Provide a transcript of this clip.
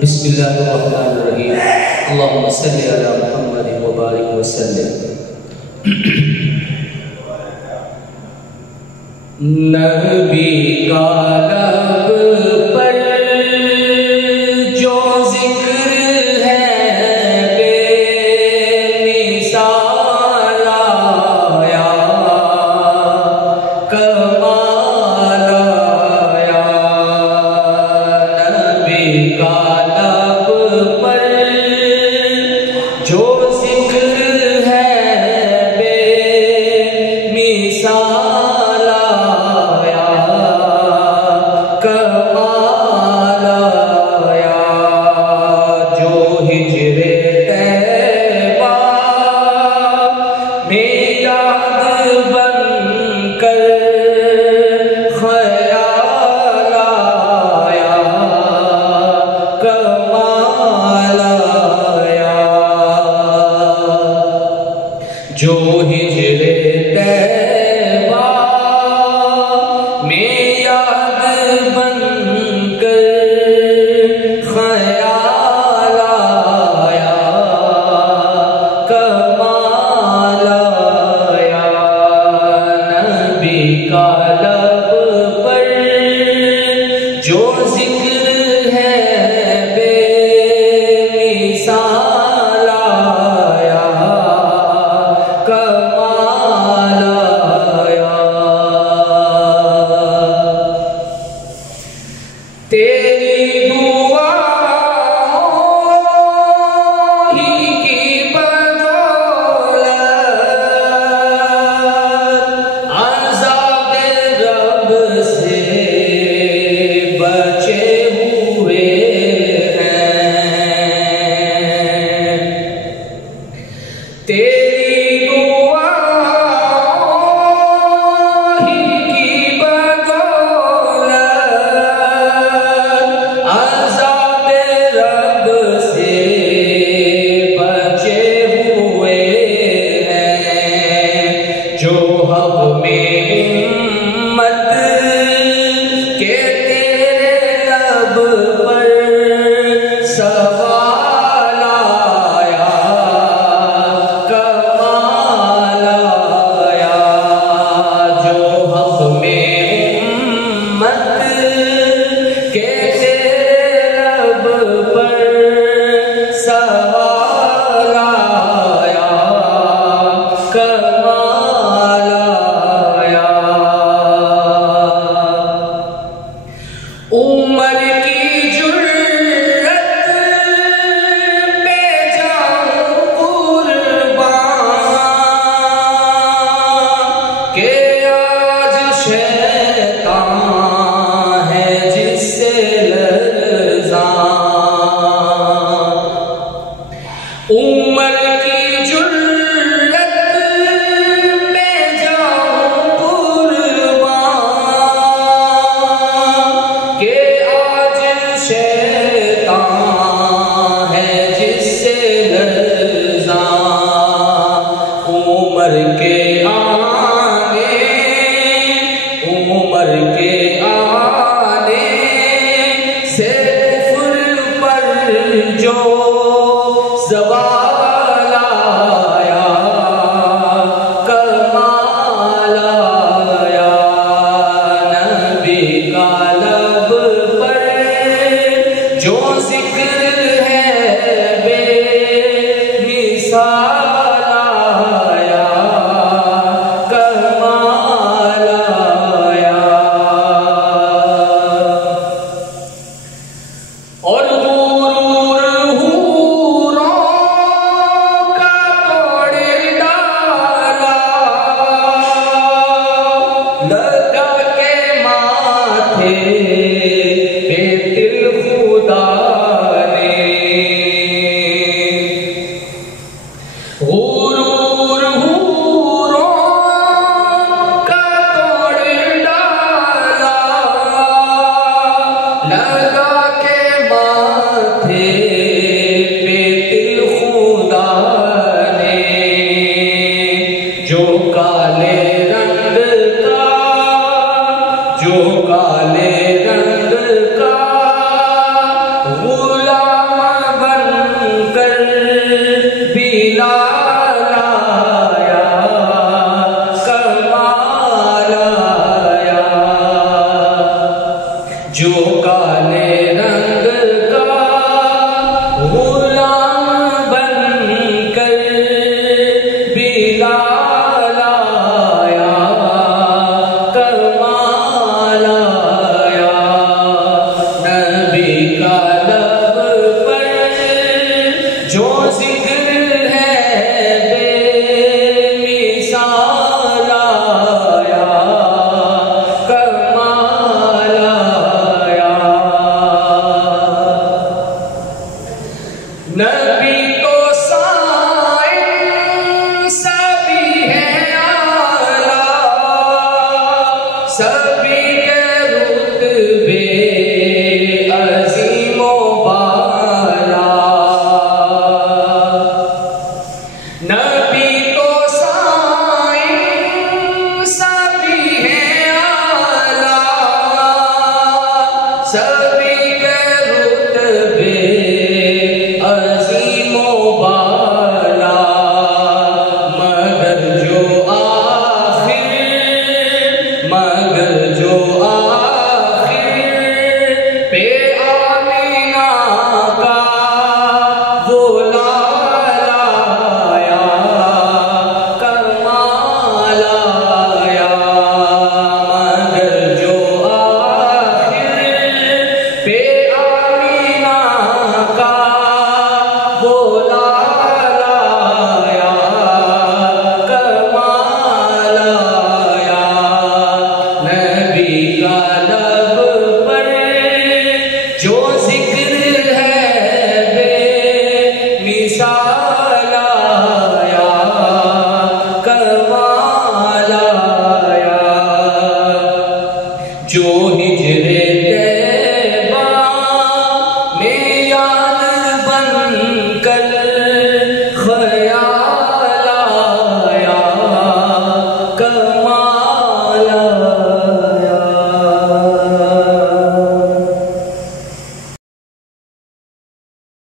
बिस्मिल्लाहिर्रहमानिर्रहीम। अल्लाहुम्मा सल्लि अला मुहम्मद व बारिक वसल्लिम। नबी का लब पर जो जिक्र है बेमिसाल आया, कमाल आया। नबी का लब पर जो जिक्र है बेमिसाल जो हिजरे तैबा में याद बनकर ख्याल आया, कमाल आया। नबी का लब पर जो जिक्र है बेमिसाल आया, कमाल आया। तेरी दुआओं ही की बदौलत अज़ाब रब से बचे हुए हैं। तेरी दुआओं ही की बदौलत अज़ाब रब से बचे हुए हैं। जो हक़ में उम्मत के तेरे लब पर सवाल आया, कमाल आया। जो हक़ में उम्मत के तेरे लब पर सवाल आया, कमाल आया। उमर की जुर्रत पे जाऊं कुर्बान के आज शैतान है जिससे लर्ज़ां। उमर की जुर्रत पे जाऊं कुर्बान के आज शैतान है जिससे लर्ज़ां। उमर के आने से कुफ्र पर जो ज़वाल आया, कमाल आया। नबी का लब पर जो